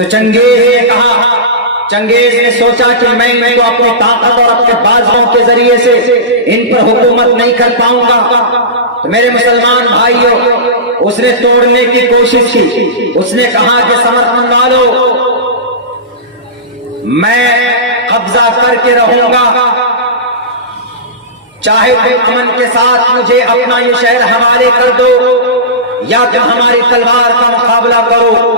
تو چنگیز نے کہا، چنگیز نے سوچا کہ میں تو اپنی طاقت اور اپنے بازوں کے ذریعے سے ان پر حکومت نہیں کر پاؤں گا۔ تو میرے مسلمان بھائیوں، اس نے توڑنے کی کوشش کی۔ اس نے کہا کہ سمرقند والوں، میں قبضہ کر کے رہوں گا، چاہے تم امن کے ساتھ مجھے اپنا یہ شہر حوالے کر دو یا تم ہماری تلوار کا مقابلہ کرو،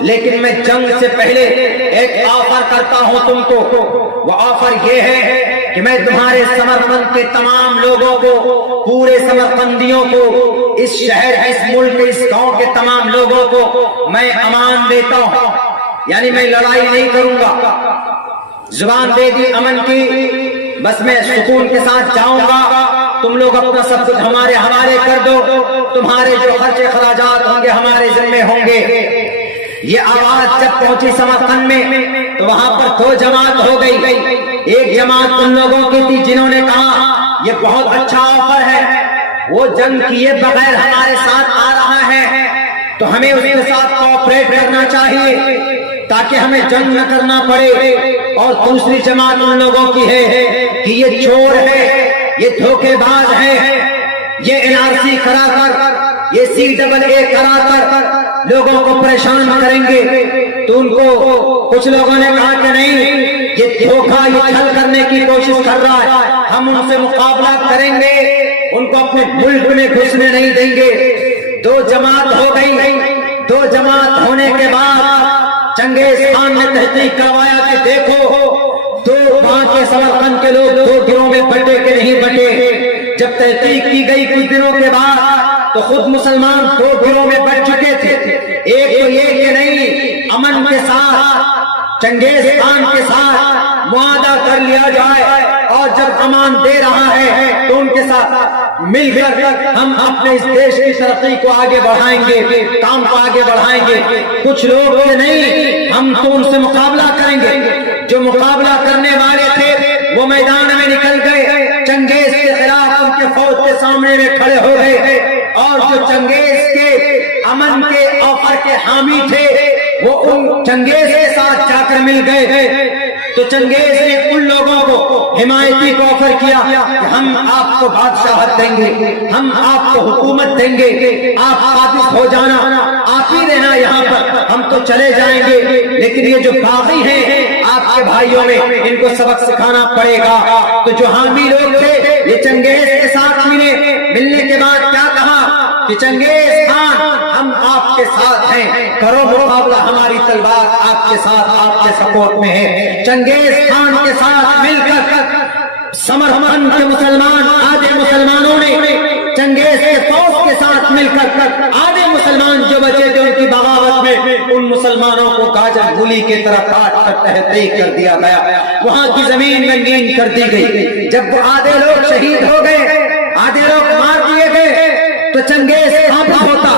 لیکن میں جنگ سے پہلے ایک آفر کرتا ہوں تم کو۔ وہ آفر یہ ہے کہ میں تمہارے سمرقند کے تمام لوگوں کو، پورے سمرقندیوں کو، اس شہر، اس ملک، اس گاؤں کے تمام لوگوں کو میں امان دیتا ہوں، یعنی میں لڑائی نہیں کروں گا۔ زبان دے دی امن کی، بس میں سکون کے ساتھ جاؤں گا، تم لوگ اپنا سب کچھ ہمارے حوالے کر دو، تمہارے جو خرچ اخراجات ہوں گے ہمارے ذمے ہوں گے۔ یہ آواز جب پہنچی سمرقند میں تو وہاں پر دو جماعت ہو گئی۔ ایک جماعت ان لوگوں کی تھی جنہوں نے کہا یہ بہت اچھا آفر ہے، وہ جنگ کیے بغیر ہمارے ساتھ آ رہا ہے تو ہمیں اس کے ساتھ کوآپریٹ کرنا چاہیے تاکہ ہمیں جنگ نہ کرنا پڑے۔ اور دوسری جماعت ان لوگوں کی ہے کہ یہ چور ہے، یہ دھوکے باز ہے، یہ NRC کرا کر، یہ CAA کرا کر لوگوں کو پریشان کریں گے۔ تو ان کو کچھ لوگوں نے کہا کہ نہیں، یہ دھوکہ، یہ چھل کرنے کی کوشش کر رہا ہے، ہم ان سے مقابلہ کریں گے، ان کو اپنے ملک میں گھسنے نہیں دیں گے۔ دو جماعت ہو گئی۔ دو جماعت ہونے کے بعد چنگیز خان نے تحقیق کروایا کہ دیکھو، دو وہاں کے سمرقند کے لوگ دو گروہ میں بٹے کہ نہیں بٹے۔ جب تحقیق کی گئی کچھ دنوں کے بعد تو خود مسلمان دو گروہ میں بٹ چکے تھے۔ ایک تو یہ کہ نہیں، امن کے ساتھ، چنگیز خان کے ساتھ معاہدہ کر لیا جائے، اور جب امان دے رہا ہے تو ان کے ساتھ مل کر ہم اپنے اس دیش کی ترقی کو آگے بڑھائیں گے، کام کو آگے بڑھائیں گے۔ کچھ لوگ کہ نہیں، ہم تو ان سے مقابلہ کریں گے۔ جو مقابلہ کرنے والے تھے وہ میدان میں نکل گئے، چنگیز کے خلاف ان کے فوج کے سامنے میں کھڑے ہو گئے، اور جو چنگیز کے امن کے آفر کے حامی تھے وہ ان چنگیز کے ساتھ جا کر مل گئے۔ تو چنگیز نے ان لوگوں کو حمایتی کو آفر کیا کہ ہم آپ کو بادشاہت دیں گے، ہم آپ کو حکومت دیں گے، آپ قابض ہو جانا، آپ ہی رہنا یہاں پر، ہم تو چلے جائیں گے، لیکن یہ جو باغی ہیں آپ کے بھائیوں میں، ان کو سبق سکھانا پڑے گا۔ تو جو حامی لوگ تھے یہ چنگیز کے ساتھ ملے۔ ملنے کے بعد کیا کہا کہ چنگیز خان، ہم آپ کے ساتھ ہیں، کرو مقابلہ، ہماری تلوار آپ کے ساتھ، آپ کے سپورٹ میں ہے۔ چنگیز خان کے ساتھ مل کر سمرقند کے مسلمان، آدھے مسلمانوں نے چنگیز کے فوج کے ساتھ مل کر، آدھے مسلمان جو بچے تھے ان کی بغاوت میں ان مسلمانوں کو گاجر گولی کی طرح کاٹ کر تحقیق کر دیا گیا، وہاں کی زمین رنگین کر دی گئی۔ جب وہ آدھے لوگ شہید ہو گئے، آدھے لوگ مار دیے گئے، تو چنگیز قابض ہوتا۔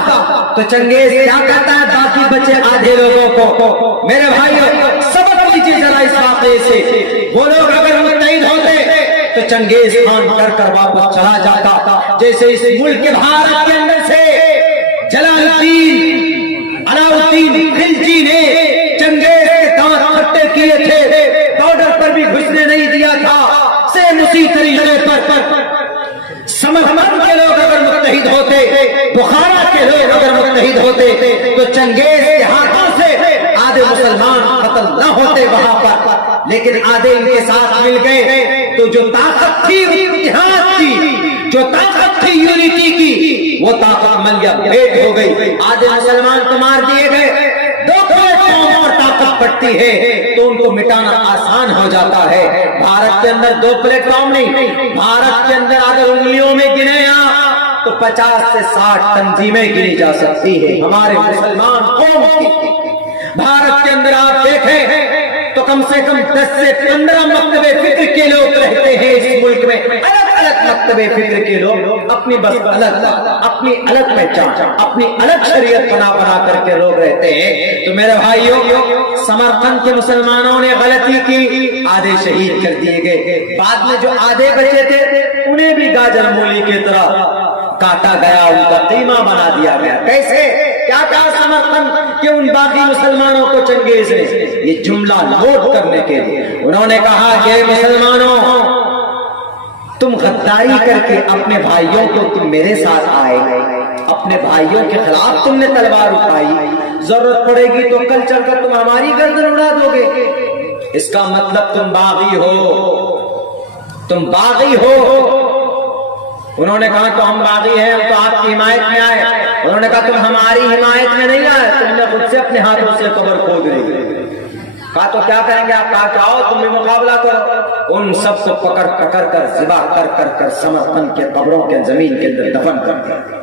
تو چنگیز کیا کہتا ہے باقی بچے آدھے لوگوں کو، میرے بھائیوں سبق لیجیے ذرا اس واقعے سے۔ وہ لوگ اگر متحد ہوتے تو چنگیز خان ڈر کر واپس چلا جاتا، جیسے اس ملک کے بھارت کے اندر سے جلال الدین علاؤالدین خلجی نے چنگیز کے دانت کھٹے کیے تھے، بارڈر پر بھی گھسنے نہیں دیا تھا۔ سیم اسی طریقے پر سمرقند کے لوگ اگر متحد ہوتے، بخارا کے لوگ اگر متحد ہوتے تو چنگیز کے ہاتھوں سے آدھے مسلمان قتل نہ ہوتے وہاں پر، لیکن آدھے ان کے ساتھ مل گئے۔ تو جو طاقت تھی اتحاد کی، جو طاقت تھی یونٹی کی، وہ طاقت ملیا بھیٹ ہو گئی۔ آدھے مسلمان تو مار دیے گئے، دو پلیٹ فارم پر طاقت پڑتی ہے تو ان کو مٹانا آسان ہو جاتا ہے۔ بھارت کے اندر دو پلیٹ فارم نہیں، بھارت کے اندر اگر انگلیوں میں گنے تو 50 سے 60 تنظیمیں گنی جا سکتی ہے ہمارے مسلمان قوم کی۔ بھارت کے اندر آپ دیکھیں تو کم سے کم 10 سے 15 مکتب فکر کے لوگ رہتے ہیں اس ملک میں، الگ الگ مکتب فکر کے لوگ، اپنی بس الگ، اپنی الگ پہچان، اپنی الگ شریعت بنا کر کے لوگ رہتے ہیں۔ تو میرے بھائیوں، سمرقند کے مسلمانوں نے غلطی کی، آدھے شہید کر دیے گئے، بعد میں جو آدھے بچے تھے انہیں بھی گاجر مولی کی طرح کاٹا گیا، ان کا قیمہ بنا دیا گیا. کیسے؟ کیا کہا سمرقند کہ ان باقی مسلمانوں کو چنگیز نے؟ یہ جملہ نوٹ کرنے کے لیے انہوں نے کہا کہ مسلمانوں، تم غداری کر کے اپنے بھائیوں کو تم میرے ساتھ آئے، اپنے بھائیوں کے خلاف تم نے تلوار اٹھائی، ضرورت پڑے گی تو کل چل کر تم ہماری گردن اڑا دو گے. اس کا مطلب تم باغی ہو، تم باغی ہو. انہوں نے کہا تو ہم باغی ہیں، ہم تو آپ کی حمایت میں آئے. انہوں نے کہا تم ہماری حمایت میں نہیں آئے، تم نے خود سے اپنے ہاتھوں سے قبر کھود لی. کہا تو کیا کریں گے آپ؟ کہا کہ آؤ تم بھی مقابلہ کرو. ان سب کو پکڑ کر ذبح کر سمرقند کے قبروں کے زمین کے اندر دفن کر دیا.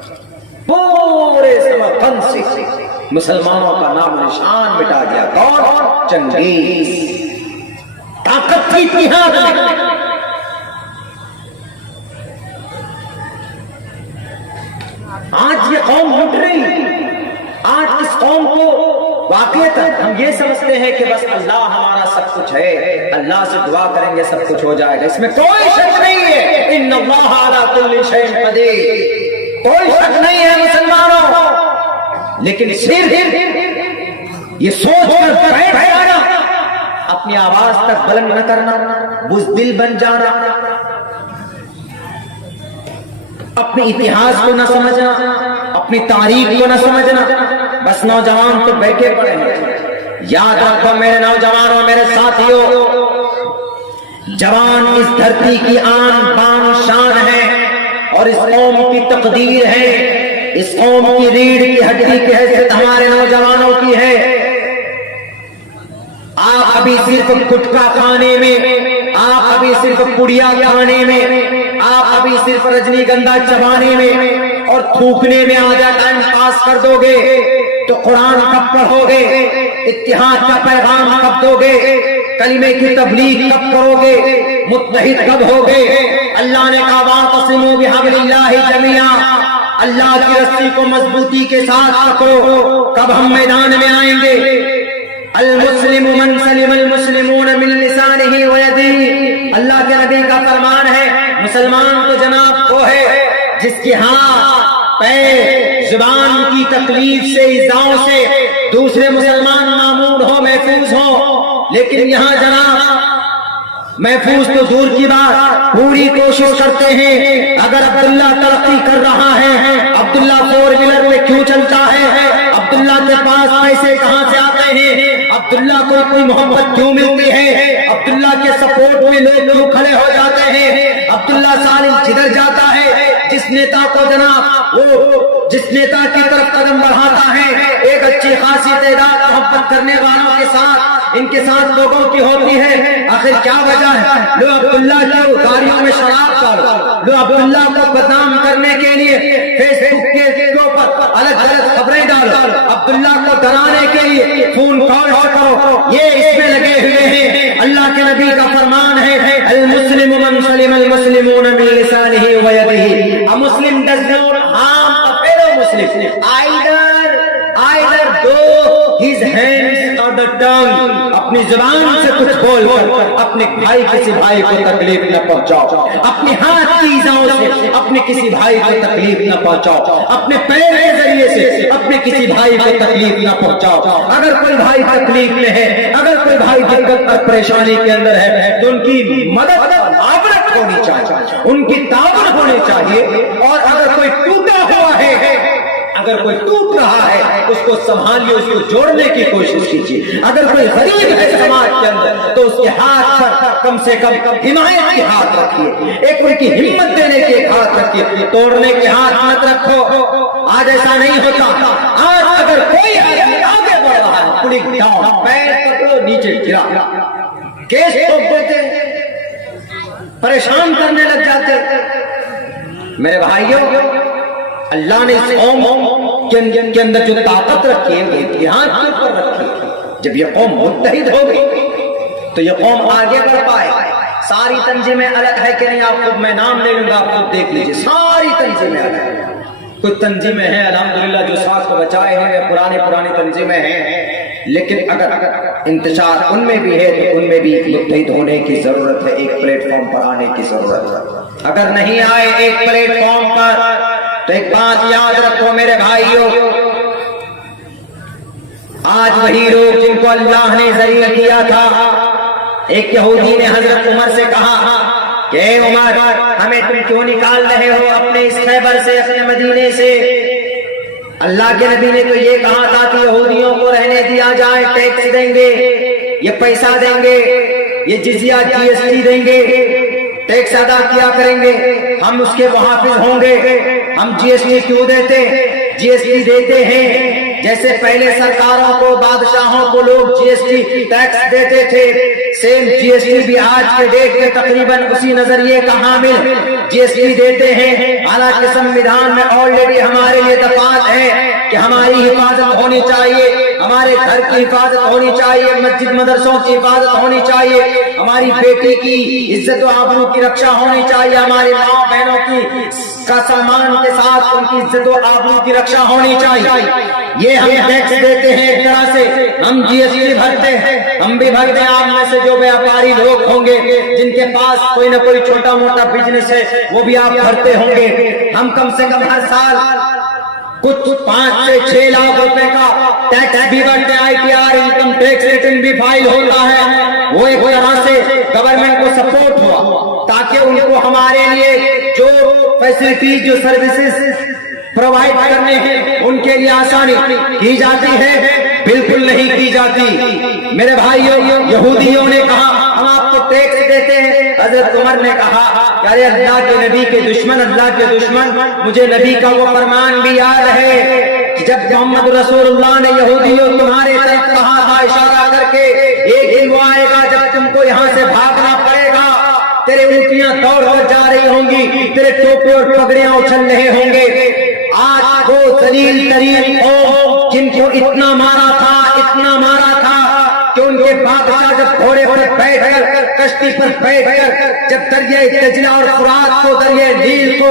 پورے سمرقند سے مسلمانوں کا نام نشان مٹا دیا. کون؟ چنگیز. طاقت کی اتحاد میں. آج یہ قوم لٹ رہی. آج اس قوم کو واقعتاً ہم یہ سمجھتے ہیں کہ بس اللہ ہمارا سب کچھ ہے، اللہ سے دعا کریں گے سب کچھ ہو جائے گا. اس میں کوئی شک نہیں ہے. ان اللہ علی کل شیء قدیر. کوئی شک نہیں ہے مسلمانوں. لیکن صرف یہ سوچ کر بیٹھ جانا، اپنی آواز تک بلند نہ کرنا، بزدل بن جانا، اپنے اتہاس کو نہ سمجھنا، اپنی تاریخ کو نہ سمجھنا، بس نوجوان تو بیٹھے پڑے ہیں. یاد رکھو میرے نوجوانوں، میرے ساتھیوں، جوان اس دھرتی کی آن بان شان ہے اور اس قوم کی تقدیر ہے. اس قوم کی ریڑھ کی ہڈی کی حیثیت ہمارے نوجوانوں کی ہے. آپ ابھی صرف گٹکا کھانے میں، آپ ابھی صرف پڑیا کھانے میں، آپ ابھی صرف رجنی گندھا چبانے میں اور تھوکنے میں آدھا ٹائم پاس کر دو گے تو قرآن کب پڑھو گے؟ اتحاد کا پیغام کب دو گے؟ کلمے کی تبلیغ کب کرو گے؟ متحد کب ہوگے؟ اللہ نے کہا واعتصموا بحبل اللہ جمیعا. اللہ کی رسی کو مضبوطی کے ساتھ پکڑو. کب ہم میدان میں آئیں گے؟ المسلم من سلم المسلمون من لسانه ويده. اللہ کے نبی کا فرمان ہے مسلمان تو جناب وہ ہے جس کی ہاتھ پیر زبان کی تکلیف سے ایذاؤں سے دوسرے مسلمان معمور ہو، محفوظ ہو. لیکن یہاں جناب محفوظ تو دور کی بات، پوری کوشش کرتے ہیں. اگر عبداللہ ترقی کر رہا ہے، عبداللہ فور ویلر میں کیوں چلتا ہے؟ عبداللہ کے پاس پیسے کہاں سے آتے ہیں؟ عبداللہ کو کوئی محبت کیوں ملتی ہے؟ عبداللہ کے سپورٹ میں لوگ کیوں کھڑے ہو جاتے ہیں؟ عبداللہ سالم جدھر جاتا ہے، جس نیتا کو جناب وہ جس نیتا کی طرف قدم بڑھاتا ہے، ایک اچھی خاصی تعداد محبت کرنے والوں کے ساتھ ان کے ساتھ لوگوں کی ہوتی ہے. آخر کیا وجہ ہے؟ لو عبداللہ کی گاڑیوں میں شراب ڈالو، لو عبداللہ کو بدنام کرنے کے لیے فیس بک کے اوپر الگ الگ خبریں ڈالو، عبداللہ کو ڈرانے کے لیے فون کال کرو، یہ اس میں لگے ہوئے ہیں. اللہ کے نبی کا فرمان ہے المسلم من سلم المسلمون من لسانه ويده. A Muslim does not harm a fellow Muslim either though his hands or the tongue. اپنی زبان سے کچھ بول کر اپنے بھائی کسی بھائی کو تکلیف نہ پہنچاؤ، اپنے ہاتھ کی ایذاؤں سے اپنے کسی بھائی کو تکلیف نہ پہنچاؤ، اپنے پیر کے ذریعے سے اپنے کسی بھائی کو تکلیف نہ پہنچاؤ. اگر کوئی بھائی تکلیف میں ہے، اگر کوئی بھائی دقت اور پریشانی کے اندر ہے تو ان کی مدد معاونت ہونی چاہیے، ان کی تعاون ہونی چاہیے. اور اگر کوئی ٹوٹا ہوا ہے، اگر کوئی ٹوٹ رہا ہے اس کو سنبھالیے، اس کو جوڑنے کی کوشش کیجیے. اگر کوئی غریب ہے سماج کے اندر تو اس کے ہاتھ پر کم سے کم حمایت کے ہاتھ رکھیے، ایک ان کی ہمت دینے کے ایک ہاتھ رکھیے، توڑنے کے ہاتھ مت رکھو. آج ایسا نہیں ہوتا. آج اگر کوئی آگے بڑھ رہا ہے پوری ڈاؤن پیر پکڑو نیچے گرا، کیس ٹھوک دیتے، پریشان کرنے لگ جاتے. میرے بھائیوں، اللہ نے اس قوم کے اندر جو طاقت رکھی ہے وہ اتحاد کے اوپر رکھی. جب یہ قوم متحد ہوگی تو یہ قوم آگے بڑھ پائے. ساری تنظیمیں الگ ہے کہ نہیں؟ آپ کو میں نام لے لوں گا، آپ خود دیکھ لیجیے. ساری تنظیمیں الگ ہیں. کچھ تنظیمیں ہیں الحمدللہ جو ساتھ کو بچائے ہیں، پرانی تنظیمیں ہیں، لیکن اگر انتشار ان میں بھی ہے تو ان میں بھی متحد ہونے کی ضرورت ہے، ایک پلیٹ فارم پر آنے کی ضرورت ہے. اگر نہیں آئے ایک پلیٹ فارم پر تو ایک بات یاد رکھو میرے بھائیوں، آج وہی لوگ جن کو اللہ نے ذلیل کیا تھا، ایک یہودی نے حضرت عمر سے کہا کہ اے عمر، ہمیں تم کیوں نکال رہے ہو اپنے اس خیبر سے، اپنے مدینے سے؟ اللہ کے نبی نے تو یہ کہا تھا کہ یہودیوں کو رہنے دیا جائے، ٹیکس دیں گے، یہ پیسہ دیں گے، یہ جزیہ جی ایس ٹی دیں گے، ٹیکس ادا کیا کریں گے، ہم اس کے محافظ ہوں گے۔ ہم جی ایس ٹی کیوں دیتے؟ جی ایس ٹی دیتے ہیں جیسے پہلے سرکاروں کو، بادشاہوں کو لوگ جی ایس ٹی ٹیکس دیتے تھے، سیم جی ایس ٹی بھی آج کے ڈیٹ میں تقریباً اسی نظریے کا حامل جی ایس ٹی دیتے ہیں۔ حالانکہ سنویدھان میں آلریڈی ہمارے لیے دفعات ہے کہ ہماری حفاظت ہونی چاہیے، ہمارے گھر کی حفاظت ہونی چاہیے، مسجد مدرسوں کی حفاظت ہونی چاہیے، ہماری بیٹی کی عزت و آبرو کی رکشا ہونی چاہیے، ہماری ماں بہنوں کی کا سلمان کے ساتھ ان کی عزت و آبرو کی رکشا ہونی چاہیے۔ یہ ہم ٹیکس دیتے ہیں، ایک طرح سے ہم جی ایس ٹی بھرتے ہیں، ہم بھی بھرتے ہیں۔ آپ میں سے جو بیاپاری لوگ ہوں گے جن کے پاس کوئی نہ کوئی چھوٹا موٹا بزنس ہے، وہ بھی آپ بھرتے ہوں گے۔ ہم کم سے کم ہر سال کچھ 5 سے 6 لاکھ روپے کا ٹیکس بھی بھرتے ہیں۔ I T R income tax return بھی فائل ہوتا ہے، وہ ایک طرح سے گورنمنٹ کو سپورٹ ہوا تاکہ ان کو ہمارے لیے جو فیسلٹیز، جو سروسز پرووائڈ کرنے ہیں ان کے لیے آسانی کی جاتی ہے؟ بالکل نہیں کی جاتی۔ میرے بھائیوں، یہودیوں نے کہا ہم آپ کو ٹیکس دیتے ہیں۔ حضرت عمر نے کہا کہ ارے اللہ کے نبی کے دشمن، اللہ کے دشمن، مجھے نبی کا وہ فرمان بھی یاد ہے کہ جب محمد رسول اللہ نے یہودیوں تمہارے طرف کہا تھا اشارہ کر کے، ایک دن وہ آئے گا جب تم کو یہاں سے بھاگنا پڑے گا، تیرے اونٹیاں دوڑ کر جا رہی ہوں گی، تیرے ٹوپے اور پگڑیاں اچھل رہے ہوں گے۔ آج وہ ذلیل ترین قوم جن کو اتنا مارا تھا، اتنا مارا تھا کہ ان کے بادشاہ جب گھوڑے پر بیٹھ کر، کشتی پر بیٹھ کر جب دریائے دجلہ اور فرات کو، دریائے نیل کو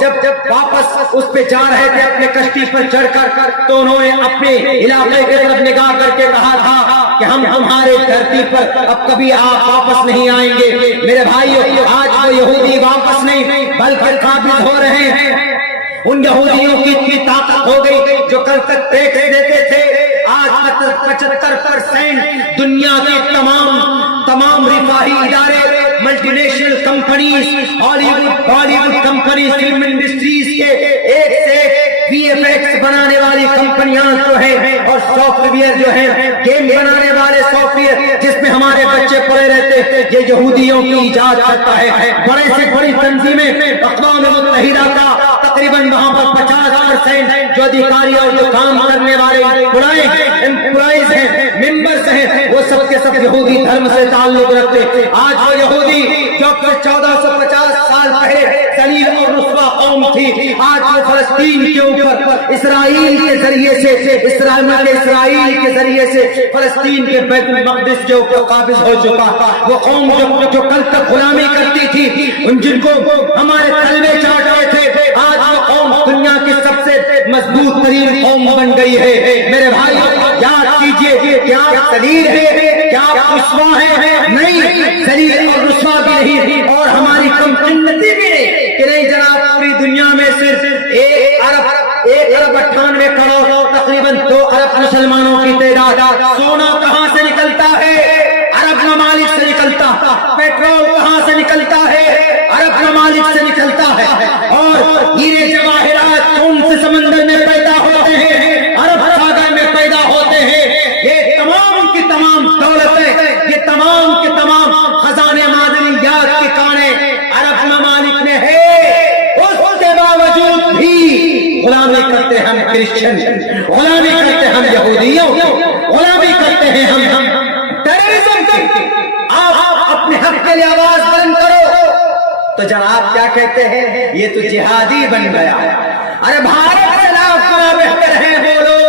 جب واپس اس پہ جا رہے تھے اپنے کشتی پر چڑھ کر، تو انہوں نے اپنے علاقے کی طرف نگاہ کر کے کہا تھا کہ ہم تمہارے دھرتی پر اب کبھی آپ واپس نہیں آئیں گے۔ میرے بھائیو، آج وہ یہودی واپس نہیں بلکہ قابض ہو رہے ہیں۔ ان یہودیوں کی اتنی طاقت ہو گئی جو کل تک ٹیکس دیتے تھے، آج 75% دنیا کے تمام رفاہی ادارے، multinational companies, Hollywood, Bollywood companies, film industries کے ایک سے وی ایف ایکس بنانے والی کمپنیاں جو ہیں، اور سافٹ ویئر جو ہیں، گیم بنانے والے سافٹ ویئر جس میں ہمارے بچے پڑے رہتے ہیں، یہ یہودیوں کی ایجاد کرتا ہے۔ بڑے سے بڑی تنظیمیں، اقوام متحدہ کا تقریباً وہاں پر 50% جو ادھیکاری اور جو کام کرنے والے امپلائیز ہیں، ممبرز ہیں، وہ سب کے سب یہودی دھرم سے تعلق رکھتے۔ آج وہ یہودی جو 1450 سال پہلے ذلیل اور رسوا قوم تھی، آج وہ فلسطین کے اوپر اسرائیل کے ذریعے سے فلسطین کے بیت المقدس کے اوپر قابض ہو چکا۔ وہ قوم جو کل تک غلامی کرتی تھی، جن کو ہمارے تلوے چاٹ رہے تھے، آج وہ قوم دنیا کی سب سے مضبوط ترین قوم بن گئی ہے۔ میرے بھائی یاد کیجئے، کیا آپ ذلیل ہیں؟ کیا آپ رسوا ہیں؟ نہیں، ذلیل اور رسوا بھی نہیں، اور ہماری کم قیمتی بھی نہیں کہ نہیں جناب۔ پوری دنیا میں صرف 1 ارب 98 کروڑ، تقریباً 2 ارب مسلمانوں کی تعداد۔ سونا کہاں سے نکلتا ہے؟ عرب ممالک سے نکلتا۔ پیٹرول کہاں سے نکلتا ہے؟ عرب ممالک سے نکلتا ہے۔ اور ہیرے جواہرات کون سے سمندر میں پیدا ہوتے ہیں؟ عرب ساگر میں پیدا ہوتے ہیں۔ یہ تمام کی تمام دولتیں، یہ تمام کے تمام خزانے معدنیات کے کانے عرب ممالک میں ہے۔ اس کے باوجود بھی غلامی کرتے ہم کرسچن، غلامی کرتے ہم یہودیوں، غلامی کرتے ہیں ہم ٹیررزم کی۔ آپ اپنے حق کے لیے آواز بلند کرو تو جناب کیا کہتے ہیں؟ یہ تو جہادی بن گیا۔ ارے بھارت سے لاکھ گنا بہتر ہے وہ لوگ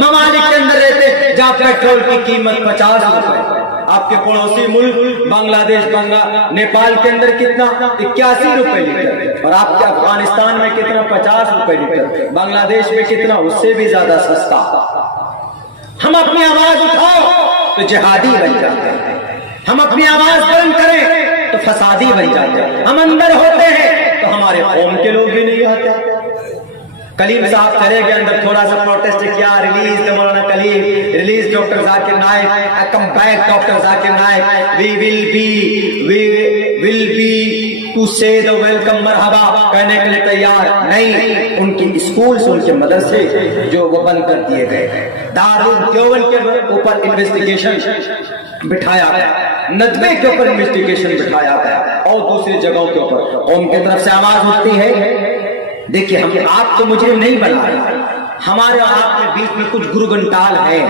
ممالک کے اندر رہتے جہاں پیٹرول کی قیمت 50 روپے۔ آپ کے پڑوسی ملک بنگلہ دیش، نیپال کے اندر کتنا؟ 81 روپے لیٹر، اور آپ کے افغانستان میں کتنا؟ 50 روپے لیٹر۔ بنگلہ دیش میں کتنا؟ اس سے بھی زیادہ سستا۔ ہم اپنی آواز اٹھاؤ تو جہادی بن جاتے ہیں، ہم اپنی آواز بلند کریں تو فسادی بن جاتے ہیں، ہم اندر ہوتے ہیں تو ہمارے قوم کے لوگ بھی نہیں آتے۔ کلیم صاحب چلے گئے اندر، تھوڑا سا پروٹیسٹ کیا، release Maulana Kaleem, release doctor Zakir Naik, come back doctor Zakir Naik, we will be to سے دا ویلکم، مرحبا کہنے کے لیے تیار نہیں۔ ان کی اسکولز، ان کے مدرسے جو وہ بند کر دیے گئے، دارالدیوبند کے اوپر انویسٹیگیشن بٹھایا گیا، ندوے کے اوپر انویسٹیگیشن بٹھایا گیا، اور دوسری جگہوں کے اوپر قوم کی طرف سے آواز اٹھتی ہے۔ دیکھیے ہم آپ کو مجرم نہیں بنا رہے، ہمارے اور آپ کے بیچ میں کچھ گرو گھنٹال ہیں،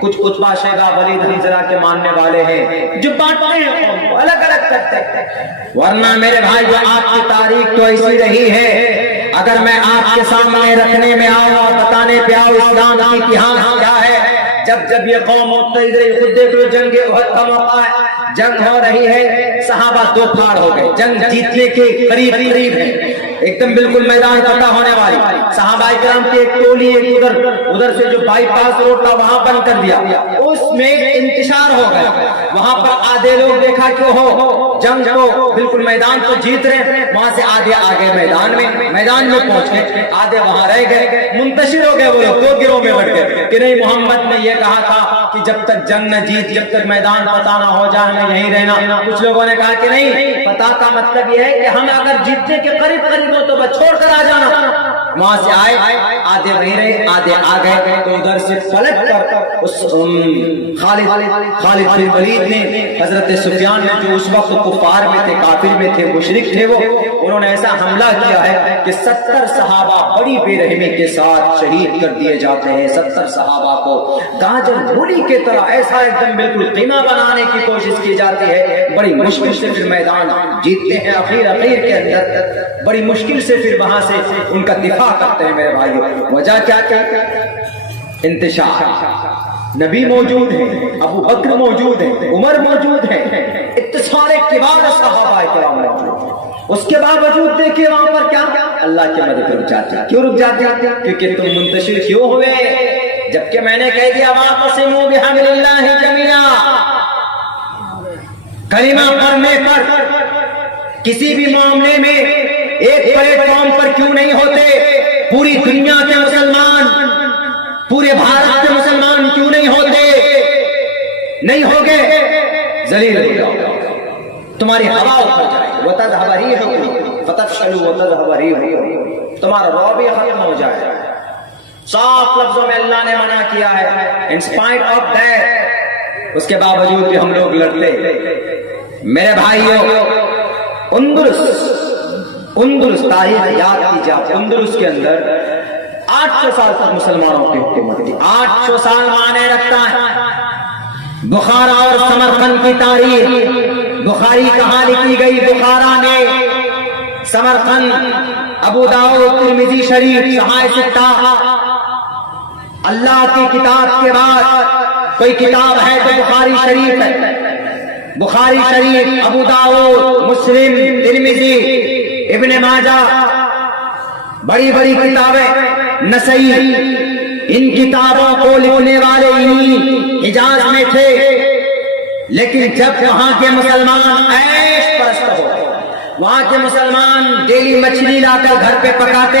کچھ اتبا شیبہ ولید حنظلہ کے ماننے والے ہیں جو بانٹتے ہیں قوم کو، الگ الگ کرتے ہیں۔ ورنہ میرے بھائی جو آپ کی تاریخ تو ایسی رہی ہے، اگر میں آپ کے سامنے رکھنے میں آؤں اور بتانے پہ آؤں اسلام کی اتحاد کیا ہے، جب یہ قوم متحد رہی، خود دیکھ لو جنگ احد کا موقع ہے، جنگ ہو رہی ہے، صحابہ دو پھاڑ ہو گئے، جنگ جیتنے کے قریب ہے، ایک دم بالکل میدان فتح ہونے والی، صحابہ کرام کی ایک ٹولی ایک ادھر سے جو بائی پاس روڈ تھا وہاں بند کر دیا، اس میں انتشار ہو گیا، وہاں پر آدھے لوگ دیکھا کیوں ہو جنگ کو بالکل میدان کو جیت رہے، وہاں سے آدھے آگے میدان میں پہنچ گئے، آدھے وہاں رہ گئے، منتشر ہو گئے، وہ لوگ دو گروہ میں بٹ گئے کہ نہیں محمد نے یہ کہا تھا کہ جب تک جنگ نہ جیت، جب تک میدان فتح نہ ہو جائے ہمیں یہیں رہنا۔ کچھ لوگوں نے کہا کہ نہیں، فتح کا مطلب یہ ہے کہ ہم اگر جیتنے کے قریب ہو تو بس چھوڑ کر آ جانا۔ وہاں سے آئے، آدھے وہیں رہے، آدھے آ گئے، تو ادھر سے پلٹ کر اس خالد بن ولید نے، حضرت سفیان نے جو اس وقت کفار میں تھے، کافر میں تھے، مشرک تھے، وہ انہوں نے ایسا حملہ کیا ہے کہ 70 صحابہ بڑی بے رحمی کے ساتھ شہید کر دیے جاتے ہیں۔ 70 صحابہ کو گاجر مولی کی طرح ایسا ایک دم بالکل قیمہ بنانے کی کوشش کی جاتی ہے، بڑی مشکل سے پھر میدان جیتتے ہیں، اخیر کے اندر بڑی مشکل سے پھر وہاں سے ان کا دفاع کرتے ہیں۔ میرے بھائیو وجہ کیا انتشار، نبی موجود ہیں، ابو بکر موجود ہیں، عمر موجود ہیں، اتصال کبار صحابہ کرام موجود ہیں، اس کے باوجود دیکھیے وہاں پر کیا اللہ کے مدد رک جاتے ہیں۔ کیوں رک جاتے ہیں؟ کیونکہ تم منتشر کیوں ہوئے؟ جبکہ میں نے کہہ دیا واعتصموا بحبل اللہ جمیعا، کلمہ پڑھنے پر کسی بھی معاملے میں ایک پلیٹ فارم پر کیوں نہیں ہوتے؟ پوری دنیا کے مسلمان، پورے بھارت کے مسلمان کیوں نہیں ہوتے؟ نہیں ہوگے، ذلیل ہو جاؤ، تمہاری ہوا اتر جائے، وتذهب ريحكم فتفشلوا وتذهب ريحكم، تمہارا رعب ختم ہو جائے۔ صاف لفظوں میں اللہ نے منع کیا ہے۔ ان اسپائٹ آف دیٹ، اس کے باوجود بھی ہم لوگ لڑتے۔ میرے بھائیوں، اندلس تاریخ یاد کیجیے آپ، اندلس کے اندر 800 سال تک مسلمانوں کی حکومت تھی۔ 800 سال معنی رکھتا ہے۔ بخارا اور سمرقند کی تاریخ، بخاری کہاں لکھی گئی؟ بخارا میں، سمرقند، ابو داؤد، ترمذی شریف، صحائف ستہ۔ اللہ کی کتاب کے بعد کوئی کتاب ہے تو بخاری شریف ہے۔ بخاری شریف، ابو داؤد، مسلم، ترمذی، ابن ماجہ، بڑی بڑی کتابیں، نسائی، ان کتابوں کو لکھنے والے حجاز میں تھے، لیکن جب وہاں کے مسلمان عیش پرست ہو، وہاں کے مسلمان ڈیلی مچھلی لا کر گھر پہ پکاتے،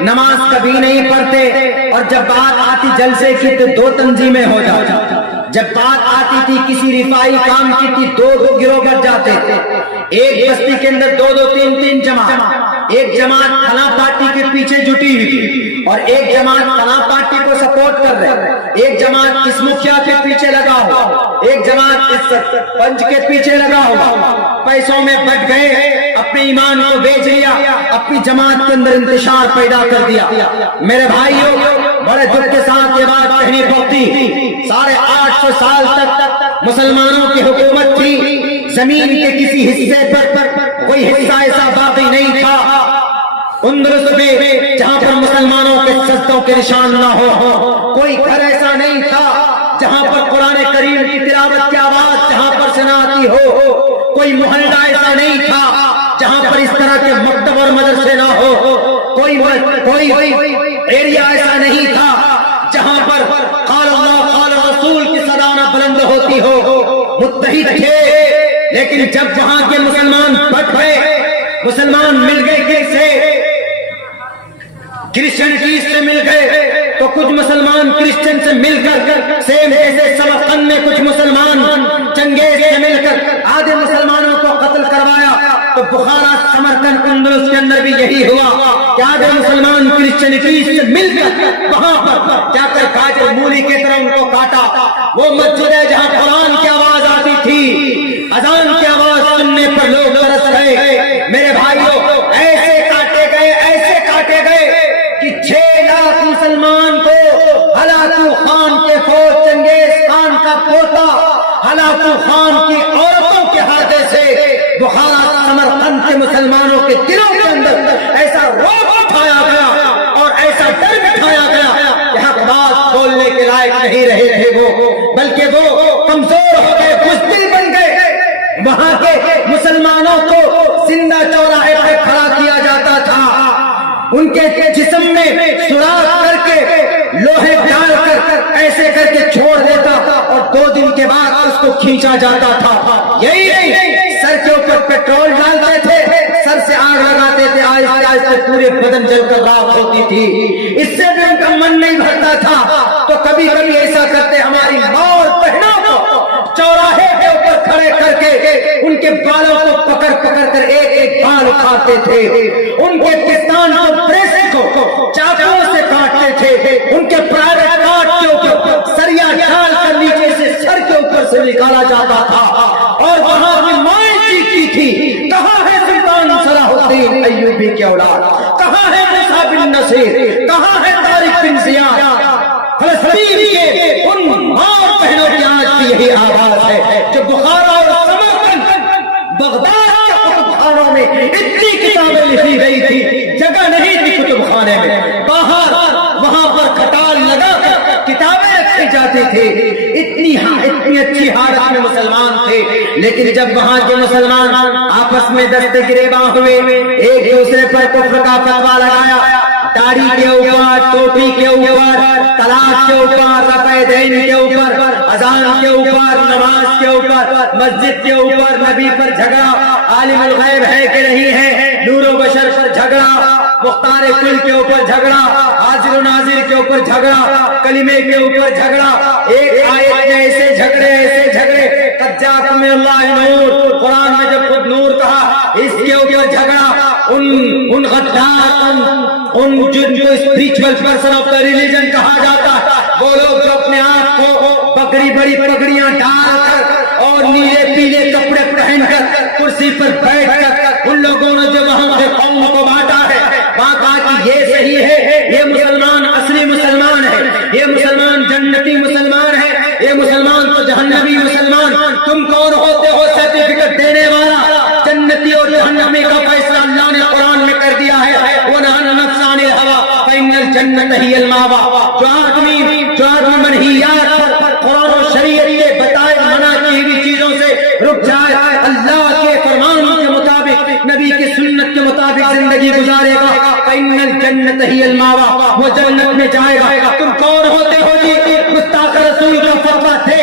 نماز کبھی نہیں پڑھتے، اور جب بات آتی جلسے کی تو 2 تنظیمیں ہو جاتی، جب بات آتی تھی کسی رفائی کام کی تھی 2 گروہ بن جاتے، ایک بستی کے اندر 2 3 جماعت، ایک جماعت فلاں پارٹی کے پیچھے جٹی ہوئی تھی اور ایک جماعت فلاں پارٹی کو سپورٹ کر رہے، ایک جماعت اس مکھیا کے پیچھے لگا ہوا، ایک جماعت اس پنچ کے پیچھے لگا ہوا، پیسوں میں بٹ گئے، اپنے ایمان کو بیچ لیا، اپنی جماعت کے اندر انتشار پیدا کر دیا۔ میرے بھائیوں، بڑے دکھ کے ساتھ یہ بات کہنی پڑتی، 850 سال تک مسلمانوں کی حکومت تھی، زمین کے کسی حصے پر کوئی حصہ ایسا باقی نہیں تھا اندلس میں جہاں پر مسلمانوں کے سجدوں کے نشان نہ ہو، کوئی گھر ایسا نہیں تھا جہاں پر قرآن کریم کی تلاوت کی آواز جہاں پر سناتی ہو، کوئی محلہ ایسا نہیں تھا جہاں پر اس طرح کے مکتب اور مدرسے نہ ہو، کوئی ایریا ایسا نہیں تھا جہاں پر قال اللہ قال رسول کی صدا نہ بلند ہوتی ہو۔ متحد تھے، لیکن جب وہاں کے مسلمان بٹ گئے، مسلمان مل گئے کیسے؟ کرسچنٹی سے مل گئے تو کچھ مسلمان کرسچن سے مل کر سیم ایسے سمرقند میں کچھ مسلمان چنگیز سے مل کر آدھے مسلمانوں کو قتل کروایا، تو بخارا سمرقند اندلس کے اندر بھی یہی ہوا کہ آدھے مسلمان کرسچنٹی سے مل کر وہاں پر جا کر گاجر مولی کی طرح ان کو کاٹا۔ وہ مسجد ہے جہاں قرآن کی آواز آتی تھی، اذان کی آواز سننے پر لوگ ترس گئے۔ میرے بھائیوں ایسے کاٹے گئے کہ 6 لاکھ مسلمان کو ہلاکو خان کے فوج چنگیز خان کا پوتا ہلاکو خان کی عورتوں کے ہاتھے سے بخارا سمرقند کے مسلمانوں کے دلوں کے اندر ایسا روب اٹھایا گیا اور ایسا ڈر بٹھایا گیا کہ حق بات بولنے کے لائق نہیں رہے وہ، بلکہ وہ کمزور ہو گئے، بزدل بن گئے۔ وہاں کے مسلمانوں کو زندہ چوراہے پہ کھڑا کیا جاتا تھا، ان کے جسم میں سوراخ کر کے لوہے ڈال کر ایسے کر کے چھوڑ دیتا اور 2 دن کے بعد اس کو کھینچا جاتا تھا۔ یہی نہیں، سر کے اوپر پیٹرول ڈالتے تھے، سر سے آگ لگاتے تھے، آہستہ آہستہ پورے بدن جل کر راکھ ہوتی تھی۔ اس سے بھی ان کا من نہیں بھرتا تھا تو کبھی کبھی ایسا کرتے، ہماری ماں اور بہنوں کو چوراہے کے اوپر کھڑے کر کے ان کے بالوں کو پکڑ کر ایک بال اٹھاتے تھے، ان کے پستان کو پریس کو چاقوں سے کاٹتے تھے، ان کے پرائیویٹ کارڈ کے اوپر سریا ڈال کر نیچے سے سر کے اوپر سے نکالا جاتا تھا، اور وہاں کی مائیں چیختی تھی، کہاں ہے سلطان صلاح الدین ایوبی کے اولاد، کہاں ہے موسیٰ بن نصیر، کہاں ہے طارق بن زیاد؟ فلسطین کے ان ماں بہنوں کی آج بھی یہی آواز ہے جو بخارا اور سمرقند بغداد کے کتب خانوں میں اتنی کتابیں لکھی گئی تھی، جگہ نہیں تھی کتب خانے میں، باہر وہاں پر کھٹال لگا کر کتابیں رکھی جاتی تھی۔ اتنی اچھی حالت میں مسلمان تھے، لیکن جب وہاں کے مسلمان آپس میں دست گریباں ہوئے، ایک دوسرے پر کفر کا فتویٰ لگایا، داڑھی کے اوپر، ٹوپی کے اوپر، طلاق کے اوپر، رفع دین کے اوپر، اذان کے اوپر، نماز کے اوپر، مسجد کے اوپر، نبی پر جھگڑا، عالم الغیب ہے کہ نہیں ہے، نور و بشر پر جھگڑا، مختار کل کے اوپر جھگڑا، حاضر و ناظر کے اوپر جھگڑا، کلمے کے اوپر جھگڑا، ایک آیت میں ایسے جھگڑے، قد جاءکم من اللہ نور، قرآن میں جب خود نور کہا، اس کے اوپر جھگڑا، ان غدار، ان جن کو spiritual person of the religion کہا جاتا ہے، وہ لوگ جو اپنے آپ کو بڑی پگڑیاں ڈال کر اور نیلے پیلے کپڑے پہن کر کرسی پر بیٹھ کر ان لوگوں نے جو وہاں سے قوم کو بانٹا ہے، وہاں کہا کہ یہ صحیح ہے، یہ مسلمان اصلی مسلمان ہے، یہ مسلمان جنتی مسلمان ہے، یہ مسلمان تو جہنمی مسلمان، تم کون ہوتے ہو سرٹیفکیٹ دینے والا؟ جنتی اور جہنمی کا فیصلہ اللہ نے قرآن میں کر دیا ہے، وَنَهَى النَّفْسَ عَنِ الْهَوَىٰ فَإِنَّ الْجَنَّةَ هِيَ الْمَأْوَىٰ۔ جو آدمی منہیات پر قرآن و شریعت کے بتائے منع کی ہوئی چیزوں سے رک جائے، اللہ کے فرمان کے مطابق، نبی کی سنت کے مطابق زندگی گزارے گا، فَإِنَّ الْجَنَّةَ هِيَ الْمَأْوَىٰ، وہ جنت میں جائے گا۔ تم کون ہوتے ہو جی گستاخ رسول کا فتویٰ دے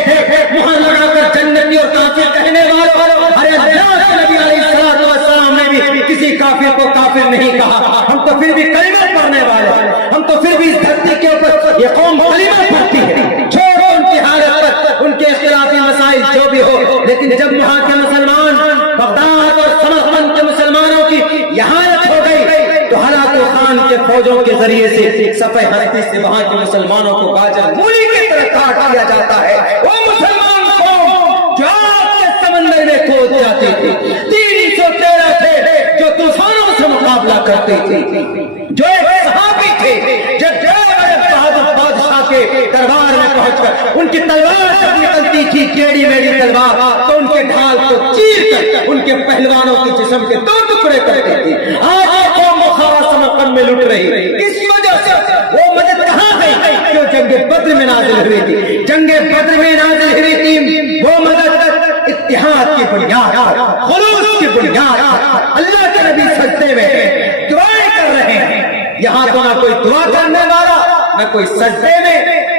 وہاں لگا کر جنتی اور کافر کہنے والوں؟ ارے اللہ کے نبی علیہ السلام نے بھی کسی کافر کو کافر نہیں کہا، ہم تو پھر بھی کلمہ پڑھنے والے ہیں، ہم تو پھر بھی اس دھرتی کے اوپر یہ قوم کلمہ پڑھتی ہے، چھوڑو ان کی حالت پر ان کے اختلافی مسائل جو بھی ہو، لیکن جب وہاں کے مسلمان بغداد اور سمرقند کے مسلمانوں کی یہ حالت ہو گئی تو ہلاکو خان کے فوجوں کے ذریعے سے صفحہ ہستی سے وہاں کے مسلمانوں کو گاجر مولی کی طرح کاٹ دیا جاتا ہے۔ وہ مسلمان قوم جو آگ کے سمندر میں کود جاتی تھی، 313 تھے جو طوفانوں سے مقابلہ کرتے تھے، جو ایک صحابی تھے جو بہادر بادشاہ کے دربار میں پہنچ کر ان کی تلوار جب نکلتی تھی ٹیڑھی میڑھی تلوار تو ان کے ڈھال کو چیر کر ان کے پہلوانوں کے جسم کے 2 ٹکڑے کرتی تھی۔ آج یہ قوم بخارا سمرقند میں لٹ رہی، اس وجہ سے وہ مدد کہاں گئی؟ جو جنگ بدر میں نازل ہوئی تھی، جنگ بدر میں نازل ہوئی تھی وہ مدد اتحاد کی بنیاد، خلوص کی بنیاد، اللہ کے نبی سجدے میں دعائیں کر رہے ہیں، یہاں تو نہ کوئی دعا کرنے والا نہ کوئی سجدے میں،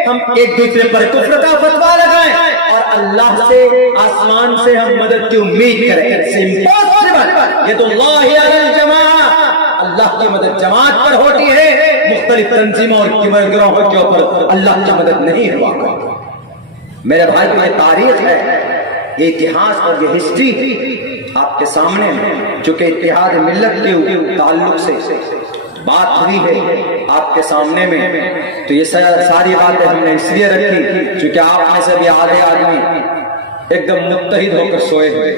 ہم ایک دوسرے پر کفر کا فتویٰ لگائیں اور اللہ سے آسمان سے ہم مدد کی امید کریں، یہ تو اللہ علی الجماعہ، اللہ کی مدد جماعت پر ہوتی ہے، مختلف تنظیموں اور گروہوں کے اوپر اللہ کی مدد نہیں ہوا کرتی۔ میرے بھائی کو یہ تاریخ ہے، یہ اتہاس اور یہ ہسٹری آپ کے سامنے چونکہ اتحاد ملت کے تعلق سے بات ہوئی ہے آپ کے سامنے میں، تو یہ ساری باتیں ہم نے اس لیے رکھی چونکہ آپ میں سے بھی آدھے آدمی ایک دم متحد ہو کر سوئے ہوئے،